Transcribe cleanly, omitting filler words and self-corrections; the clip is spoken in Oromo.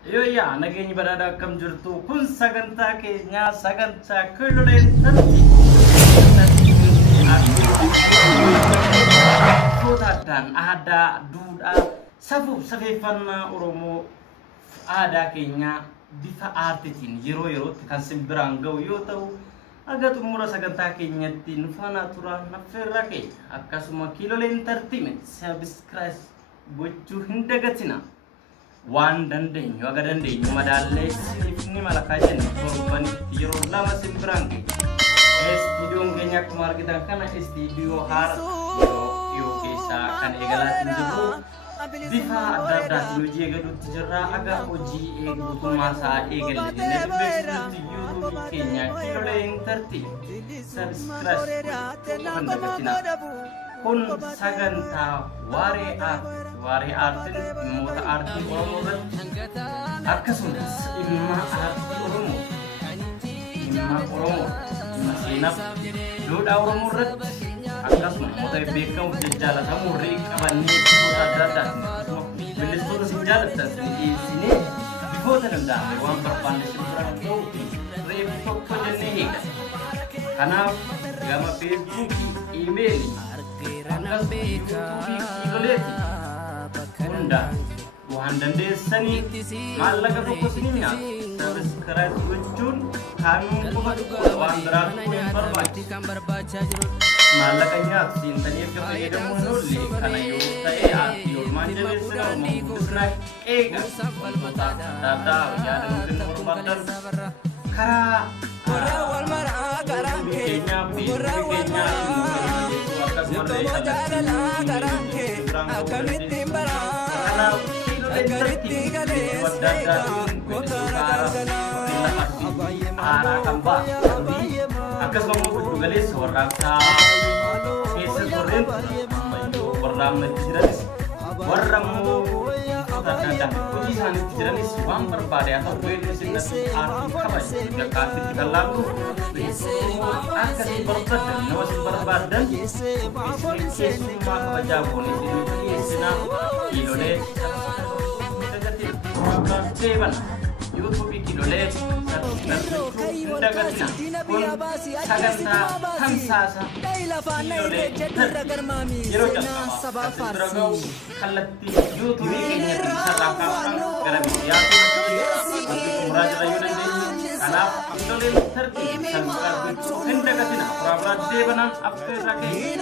Yo ya, naging barada kam jirtu kun saganta kenya saganta kulolen tanti. Dan ada duda safu safefan Oromo ada kenya bifa artitin yero yero kan sembrang gaw yo tau aga tumura saganta kenya tin fana tura na ferrake akasuma kilolen tartimen subscribe bocu hindagatina wan dandenyo aga dandenyo madalle sifni malakajen korban tiro lama sembrang studio kenya kumar kita kana studio har yo kesa kan egalatin jero bifa ada nuji egadu tijera aga oji egadu masa egel ne best youtube kenya kilolen terti subscribe pendagatina kun saganta ware artin mota artin oromo akasun imma artin oromo masinap duda oromo akasun mota bekam jala tamu rik abani mota dada bilis tu sinjala tas di sini bifota nanda wan berpandai seberang tu repot penyenih karena gama Facebook email Unda Wahan desani malaga fokusnya subscribe ujun kami wandra malakanya sintanya kepada menuli karena saya yul manjelis mengusna ega data ya dengan hormatan kara akas mengugalis orang sa sesuren warram tijranis warram tanda puji sanit tijranis wam berbada atau beda sinat arti kabar juga kasih tiga lagu akas berbadan nawas berbadan istri semua kebajabun ini sina Indonesia dewan YouTube Indonesia dagatina pun saganta kansasa Indonesia yero jangka teragau kalati YouTube ini salahkan garam yatu muraj rayu nende karena Indonesia terti sampai dagatina problem dewanan after rake